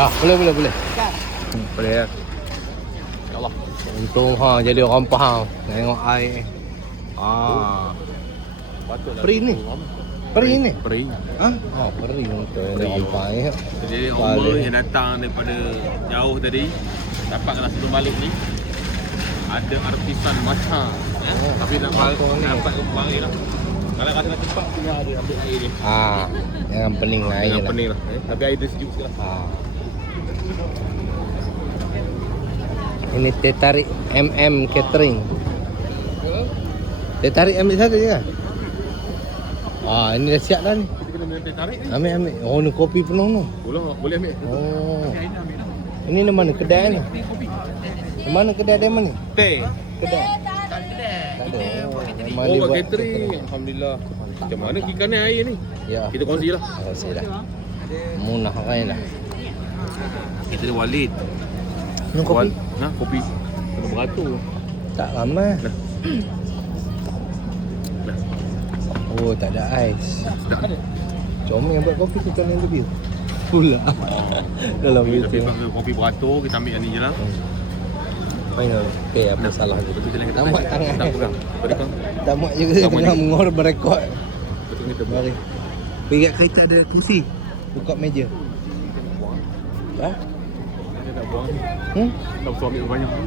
Ah, boleh boleh boleh. Hmm, boleh ya. Ya Allah. Untung ha jadi orang faham. Tengok air. Ah. Peri ni? peri ni. Peri. Ha? Oh, peri untuk Peri. orang faham. Jadi. Umar yang datang daripada jauh tadi dapatkanlah sebelum balik ni ada artisan macam ya? Oh, tapi nak balik ni? dapat ke mari lah. Kalau kata nak cepat tinggal ada ambil air ni. Ah, jangan pening air Dengan lah. pening lah. Eh? Tapi air dia sejuk sikit lah. Ah. Ini teh tarik MM Catering. Teh tarik ambil satu je kan? Ah, ini dah siap dah ni. Kita kena minum teh tarik ni. Ambil ambil. Oh, ni kopi penuh tu. Boleh boleh ambil. Oh. Ini di mana kedai ni? Di mana kedai dia mana? Teh. Kedai. Tak ada. Oh, Oh, buat catering. Alhamdulillah. Macam mana ikan ni air ni? Ya. Kita kongsi lah. Oh. Munah kan dah. Kita ada Walid. Minum kopi? Wal- Nah, kopi. Kena beratur. Tak ramai. Dah. Oh, tak ada ais. Dah. Comel yang buat kopi kita nak interview. Pula. Dalam video. kalau kopi beratur, kita ambil yang ni je lah. Final. Okay, apa salah tu? Kita Tak muat tangan. Tak pegang. Tak muat juga Tak tengah juga. mengor berekod. Betul kita buat. Mari. Pegat kereta ada kursi. Buka meja. Ha? Kita tak buang ni. Hmm?